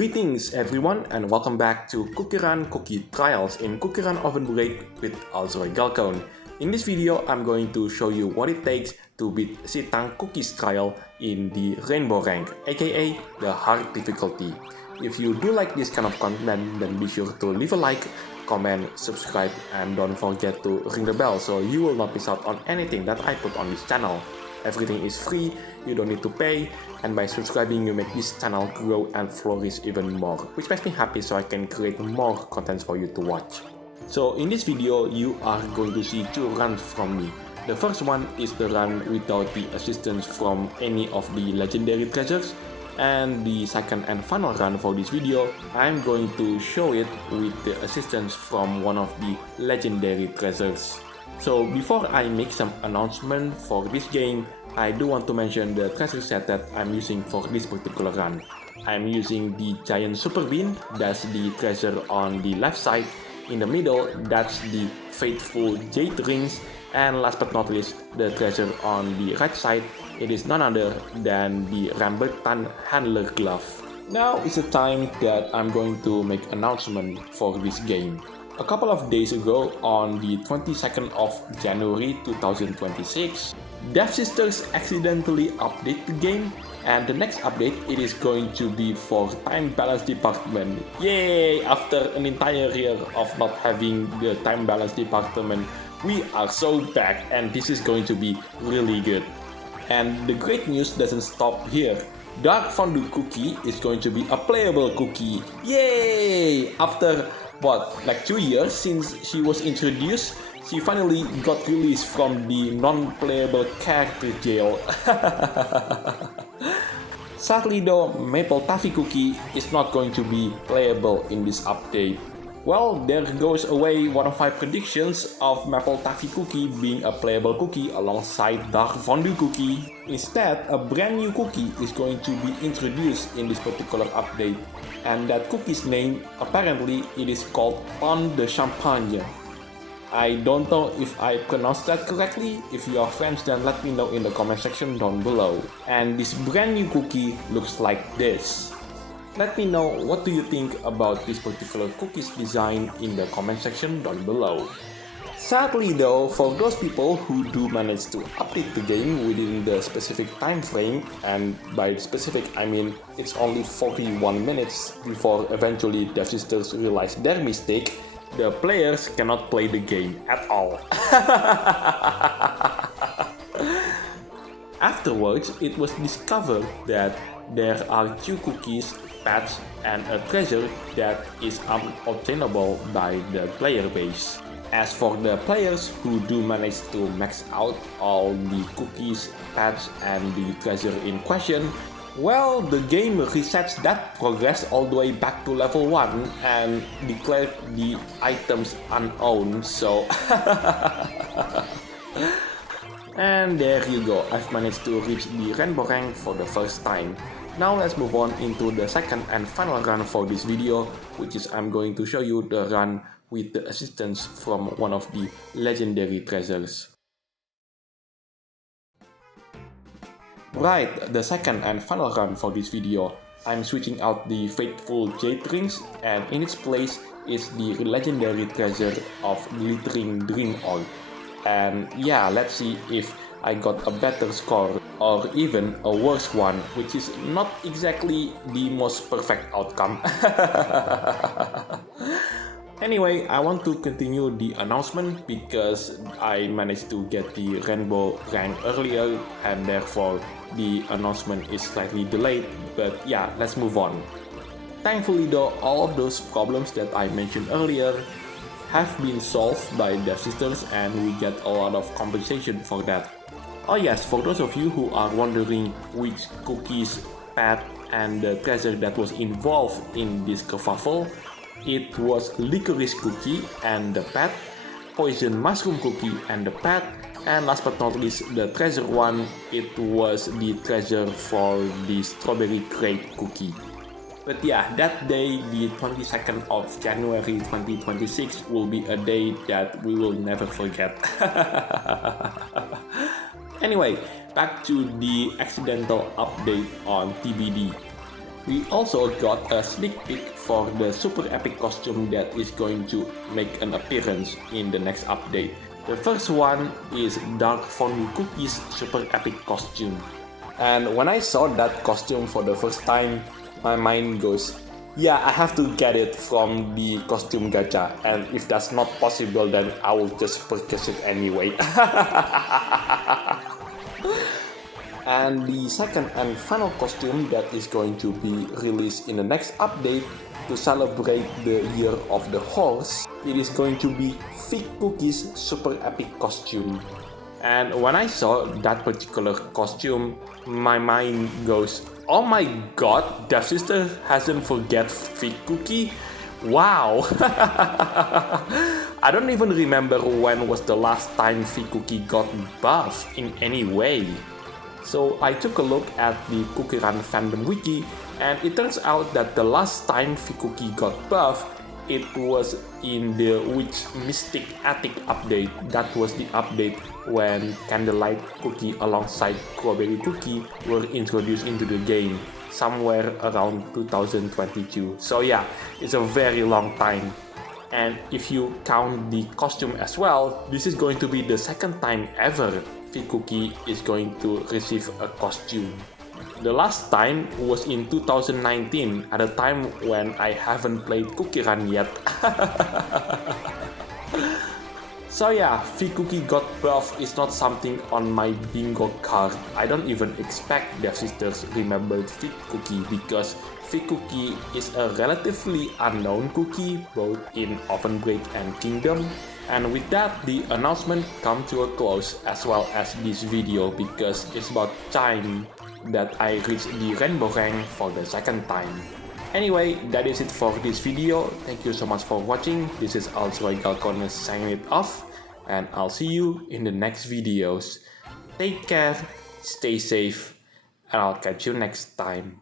Greetings everyone and welcome back to CookieRun Cookie Trials in CookieRunOvenBreak with also a Galcone. In this video, I'm going to show you what it takes to beat Xitangcookietrial in the Rainbowrank, aka the hard difficulty. If you do like this kind of content, then be sure to leave a like, comment, subscribe, and don't forget to ring the bell so you will not miss out on anything that I put on this channel. Everything is free, you don't need to pay, and by subscribing you make this channel grow and flourish even more, which makes me happy so I can create more content for you to watch. So in this video, you are going to see two runs from me. The first one is the run without the assistance from any of the legendary treasures, and the second and final run for this video, I'm going to show it with the assistance from one of the legendary treasures. So before I make some announcement for this game, I do want to mention the treasure set that I'm using for this particular run. I'm using the giant super bean, that's the treasure on the left side. In the middle, that's the faithful jade rings, and last but not least, the treasure on the right side, it is none other than the Rambutan handler glove. Now is the time that I'm going to make announcement for this game. A couple of days ago, on the 22nd of January 2026, Devsisters accidentally update the game, and the next update it is going to be for time balance department. Yay! After an entire year of not having the time balance department, we are so back, and this is going to be really good. And the great news doesn't stop here. Dark Fondue Cookie is going to be a playable cookie. Yay! After like 2 years since she was introduced, she finally got released from the non-playable character jail. Sadly though, Maple Taffy Cookie is not going to be playable in this update. Well, there goes away one of my predictions of Maple Taffy Cookie being a playable cookie alongside Dark Fondue Cookie. Instead, a brand new cookie is going to be introduced in this particular update. And that cookie's name, apparently it is called Pain de Champagne. I don't know if I pronounced that correctly. If you are friends, then let me know in the comment section down below. And this brand new cookie looks like this. Let me know what do you think about this particular cookie's design in the comment section down below. Sadly though, for those people who do manage to update the game within the specific time frame, and by specific I mean it's only 41 minutes before eventually Devsisters realize their mistake, the players cannot play the game at all. Afterwards, it was discovered that there are 2 cookies, pets, and a treasure that is unobtainable by the player base. As for the players who do manage to max out all the cookies, pets, and the treasure in question, well, the game resets that progress all the way back to level 1 and declared the items unowned, so... And there you go, I've managed to reach the Rainbowrank for the first time. Now let's move on into the second and final run for this video, which is I'm going to show you the run with the assistance from one of the legendary treasures. Right, the second and final run for this video, I'm switching out the faithful jade rings, and in its place is the legendary treasure of glittering dream orb. And yeah, let's see if I got a better score or even a worse one, which is not exactly the most perfect outcome. Anyway, I want to continue the announcement because I managed to get the Rainbowrank earlier and therefore the announcement is slightly delayed, but yeah, let's move on. Thankfully though, all of those problems that I mentioned earlier have been solved by Devsisters and we get a lot of compensation for that. Oh yes, for those of you who are wondering which cookies, pet, and the treasure that was involved in this kerfuffle, it was licorice cookie and the pet, poison mushroom cookie and the pet, and last but not least the treasure one, it was the treasure for the strawberry crate cookie. But yeah, that day, the 22nd of January 2026 will be a day that we will never forget. Anyway, back to the accidental update on TBD. We also got a sneak peek for the super epic costume that is going to make an appearance in the next update. The first one is Dark Fondue Cookie's super epic costume. And when I saw that costume for the first time, my mind goes, yeah, I have to get it from the costume gacha, and if that's not possible, then I will just purchase it anyway. And the second and final costume that is going to be released in the next update to celebrate the Year of the Horse, it is going to be Fig Cookie's super epic costume. And when I saw that particular costume, my mind goes, oh my god, Devsisters hasn't forget Fig Cookie? Wow! I don't even remember when was the last time Fig Cookie got buffed in any way. So I took a look at the CookieRun fandom wiki, and it turns out that the last time Fig Cookie got buffed, it was in the Witch Mystic Attic update. That was the update when Candlelight Cookie alongside Strawberry Cookie were introduced into the game, somewhere around 2022. So yeah, it's a very long time. And if you count the costume as well, this is going to be the second time ever Fig Cookie is going to receive a costume. The last time was in 2019, at a time when I haven't played CookieRun yet. So yeah, Fig Cookie got buff is not something on my bingo card. I don't even expect Devsisters remembered Fig Cookie because Fig Cookie is a relatively unknown cookie both in Ovenbreak and Kingdom. And with that, the announcement comes to a close as well as this video because it's about time that I reach the Rainbowrank for the second time. Anyway, that is it for this video. Thank you so much for watching. This is also Galcon signing it off, and I'll see you in the next videos. Take care, stay safe, and I'll catch you next time.